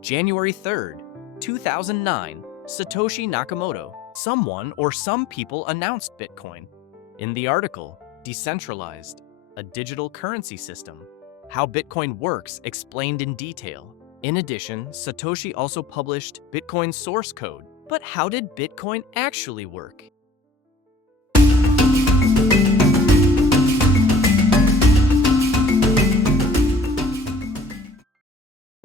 January 3rd, 2009, Satoshi Nakamoto. Someone or some people announced Bitcoin. In the article, Decentralized, a digital currency system. How Bitcoin works explained in detail. In addition, Satoshi also published Bitcoin source code. But how did Bitcoin actually work?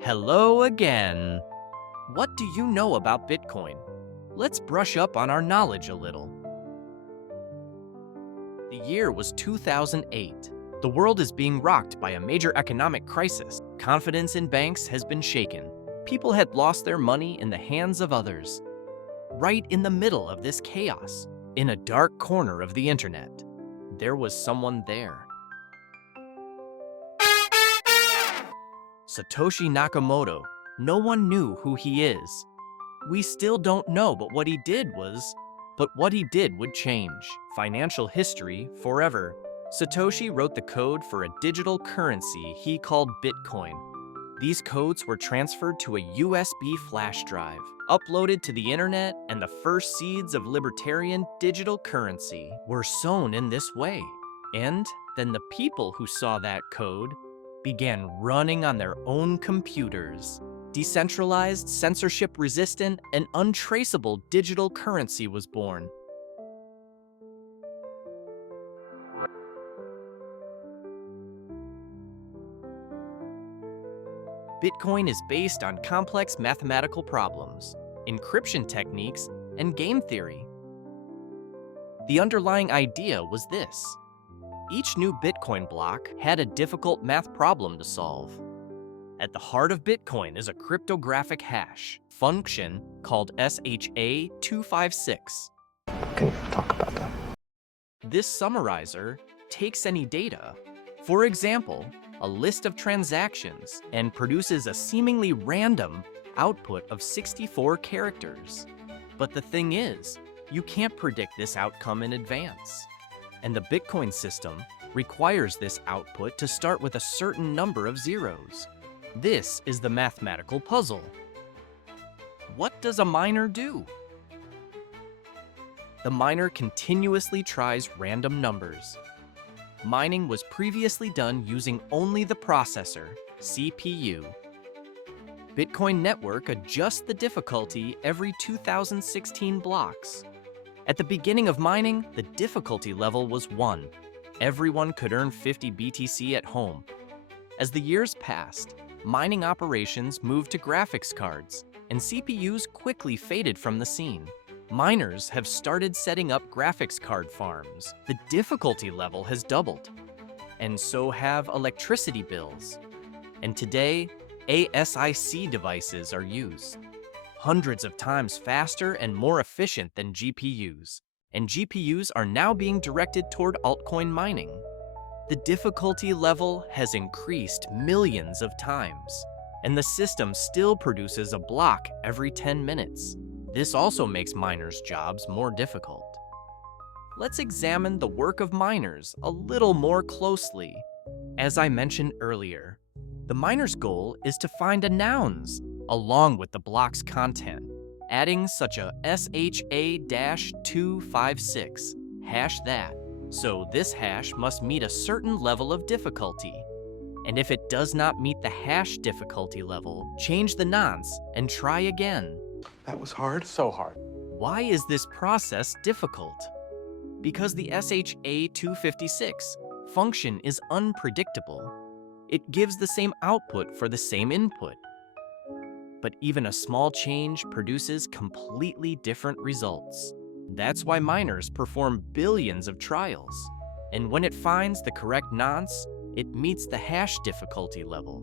Hello again. What do you know about Bitcoin? Let's brush up on our knowledge a little. The year was 2008. The world is being rocked by a major economic crisis. Confidence in banks has been shaken. People had lost their money in the hands of others. Right in the middle of this chaos, in a dark corner of the internet, there was someone there. Satoshi Nakamoto. No one knew who he is. We still don't know, but what he did would change financial history forever. Satoshi wrote the code for a digital currency he called Bitcoin. These codes were transferred to a USB flash drive, uploaded to the internet, and the first seeds of libertarian digital currency were sown in this way. And then the people who saw that code began running on their own computers. Decentralized, censorship-resistant, and untraceable digital currency was born. Bitcoin is based on complex mathematical problems, encryption techniques, and game theory. The underlying idea was this: each new Bitcoin block had a difficult math problem to solve. At the heart of Bitcoin is a cryptographic hash function called SHA-256. Can you talk about that? This summarizer takes any data, for example, a list of transactions, and produces a seemingly random output of 64 characters. But the thing is, you can't predict this outcome in advance. And the Bitcoin system requires this output to start with a certain number of zeros. This is the mathematical puzzle. What does a miner do? The miner continuously tries random numbers. Mining was previously done using only the processor, CPU. Bitcoin network adjusts the difficulty every 2016 blocks. At the beginning of mining, the difficulty level was 1. Everyone could earn 50 BTC at home. As the years passed, mining operations moved to graphics cards, and CPUs quickly faded from the scene. Miners have started setting up graphics card farms. The difficulty level has doubled, and so have electricity bills. And today, ASIC devices are used, hundreds of times faster and more efficient than GPUs. And GPUs are now being directed toward altcoin mining. The difficulty level has increased millions of times, and the system still produces a block every 10 minutes. This also makes miners' jobs more difficult. Let's examine the work of miners a little more closely. As I mentioned earlier, the miner's goal is to find a nouns along with the block's content. Adding such a SHA-256 hash that. So this hash must meet a certain level of difficulty. And if it does not meet the hash difficulty level, change the nonce and try again. That was hard. So hard. Why is this process difficult? Because the SHA-256 function is unpredictable. It gives the same output for the same input. But even a small change produces completely different results. That's why miners perform billions of trials. And when it finds the correct nonce, it meets the hash difficulty level.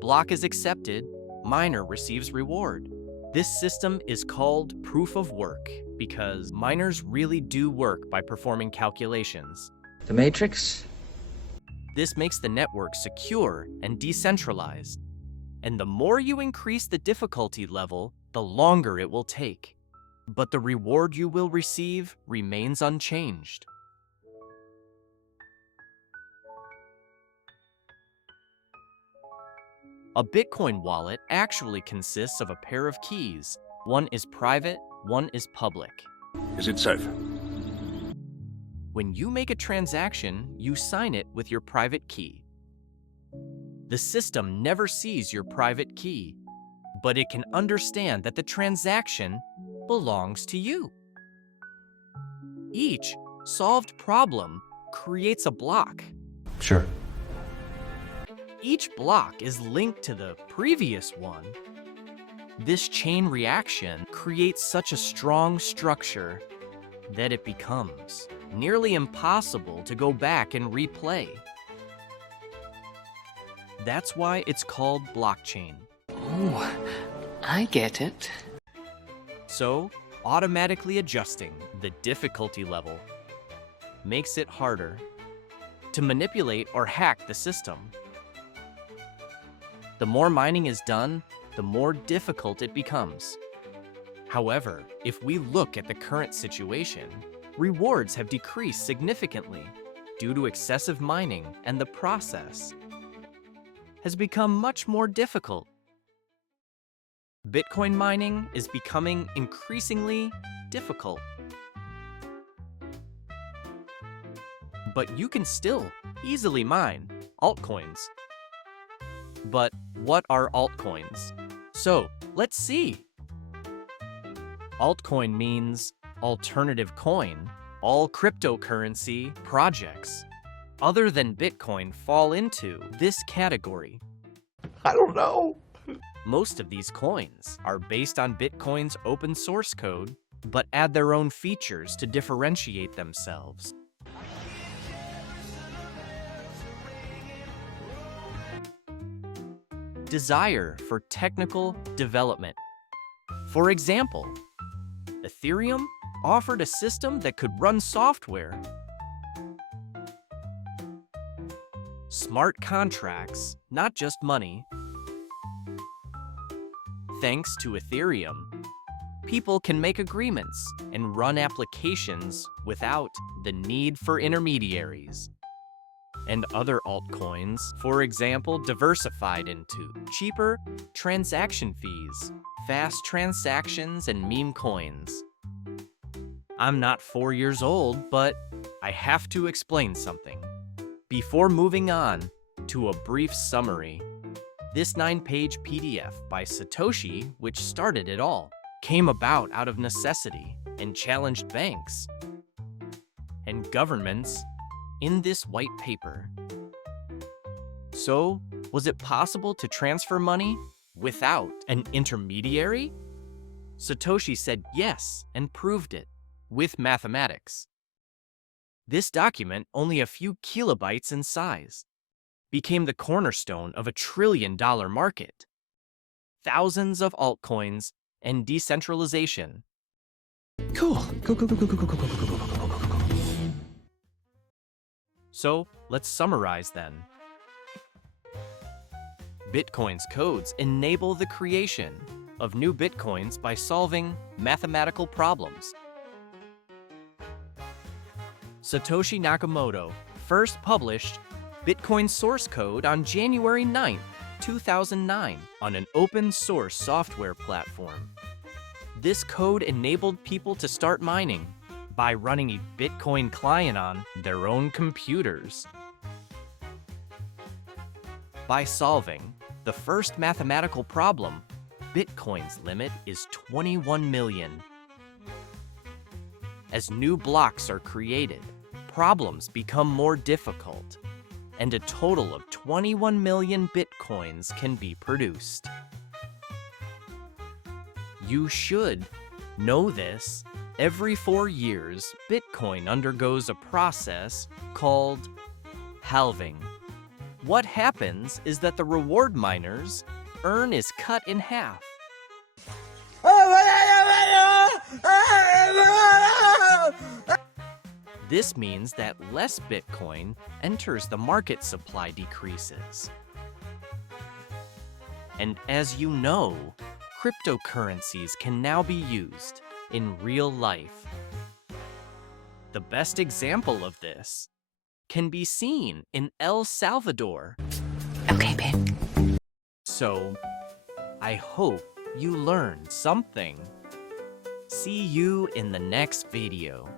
Block is accepted, miner receives reward. This system is called proof of work because miners really do work by performing calculations. The matrix? This makes the network secure and decentralized. And the more you increase the difficulty level, the longer it will take. But the reward you will receive remains unchanged. A Bitcoin wallet actually consists of a pair of keys. One is private, one is public. Is it safe? When you make a transaction, you sign it with your private key. The system never sees your private key, but it can understand that the transaction belongs to you. Each solved problem creates a block. Sure. Each block is linked to the previous one. This chain reaction creates such a strong structure that it becomes nearly impossible to go back and replay. That's why it's called blockchain. Oh, I get it. So, automatically adjusting the difficulty level makes it harder to manipulate or hack the system. The more mining is done, the more difficult it becomes. However, if we look at the current situation, rewards have decreased significantly due to excessive mining, and the process has become much more difficult. Bitcoin mining is becoming increasingly difficult. But you can still easily mine altcoins. But what are altcoins? So, let's see. Altcoin means alternative coin. All cryptocurrency projects other than Bitcoin fall into this category. I don't know. Most of these coins are based on Bitcoin's open source code, but add their own features to differentiate themselves. Desire for technical development. For example, Ethereum offered a system that could run software. Smart contracts, not just money. Thanks to Ethereum, people can make agreements and run applications without the need for intermediaries. And other altcoins, for example, diversified into cheaper transaction fees, fast transactions, and meme coins. I'm not 4 years old, but I have to explain something. Before moving on to a brief summary, this 9-page PDF by Satoshi, which started it all, came about out of necessity and challenged banks and governments in this white paper. So, was it possible to transfer money without an intermediary? Satoshi said yes and proved it with mathematics. This document, only a few kilobytes in size, became the cornerstone of a $1 trillion market. Thousands of altcoins and decentralization. Cool. Cool. So, let's summarize then. Bitcoin's codes enable the creation of new Bitcoins by solving mathematical problems. Satoshi Nakamoto first published Bitcoin source code on January 9, 2009 on an open source software platform. This code enabled people to start mining by running a Bitcoin client on their own computers. By solving the first mathematical problem, Bitcoin's limit is 21 million. As new blocks are created, problems become more difficult, and a total of 21 million Bitcoins can be produced. You should know this. Every 4 years, Bitcoin undergoes a process called halving. What happens is that the reward miners earn is cut in half. This means that less Bitcoin enters the market, supply decreases. And as you know, cryptocurrencies can now be used in real life. The best example of this can be seen in El Salvador. Okay, babe. So, I hope you learned something. See you in the next video.